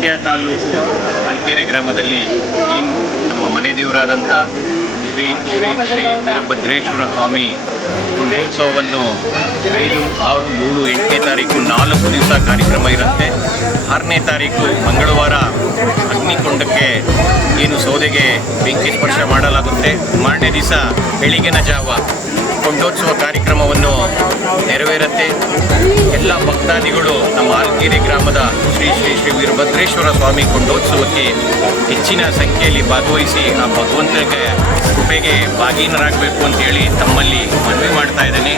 ಮಂಡ್ಯ ತಾಲೂಕು ಅಲ್ಕೆರೆ ಗ್ರಾಮದಲ್ಲಿ ನಮ್ಮ ಮನೆ ದೇವರಾದಂಥ ಶ್ರೀ ಶ್ರೀ ಶ್ರೀ ವೀರಭದ್ರೇಶ್ವರ ಸ್ವಾಮಿ ಮಹೋತ್ಸವವನ್ನು ಐದು, ಆರು, ಮೂರು, ಎಂಟನೇ ತಾರೀಕು, ನಾಲ್ಕು ದಿವಸ ಕಾರ್ಯಕ್ರಮ ಇರುತ್ತೆ. ಆರನೇ ತಾರೀಕು ಮಂಗಳವಾರ ಅಗ್ನಿಕೊಂಡಕ್ಕೆ ಏನು ಸೌದೆಗೆ ಬೆಂಕಿ ಸ್ಪರ್ಶ ಮಾಡಲಾಗುತ್ತೆ. ಮಾರನೇ ದಿವಸ ಬೆಳಿಗಿನ ಜಾವ ಕೊಂಡೋತ್ಸವ ಕಾರ್ಯಕ್ರಮವನ್ನು ನೆರವೇರುತ್ತೆ. ಎಲ್ಲ ಭಕ್ತಾದಿಗಳು ನಮ್ಮ ಆಲ್ಕೆರೆ ಗ್ರಾಮದ ಶ್ರೀ ಶ್ರೀ ಶ್ರೀ ವೀರಭದ್ರೇಶ್ವರ ಸ್ವಾಮಿ ಕೊಂಡೋತ್ಸವಕ್ಕೆ ಹೆಚ್ಚಿನ ಸಂಖ್ಯೆಯಲ್ಲಿ ಭಾಗವಹಿಸಿ ಆ ಭಗವಂತನಿಗೆ ಕೃಪೆಗೆ ಭಾಗೀನರಾಗಬೇಕು ಅಂತೇಳಿ ತಮ್ಮಲ್ಲಿ ಮನವಿ ಮಾಡ್ತಾ ಇದ್ದೇನೆ.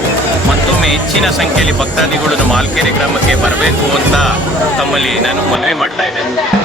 ಮತ್ತೊಮ್ಮೆ ಹೆಚ್ಚಿನ ಸಂಖ್ಯೆಯಲ್ಲಿ ಭಕ್ತಾದಿಗಳು ನಮ್ಮ ಆಲ್ಕೆರೆ ಗ್ರಾಮಕ್ಕೆ ಬರಬೇಕು ಅಂತ ತಮ್ಮಲ್ಲಿ ನಾನು ಮನವಿ ಮಾಡ್ತಾ ಇದ್ದೇನೆ.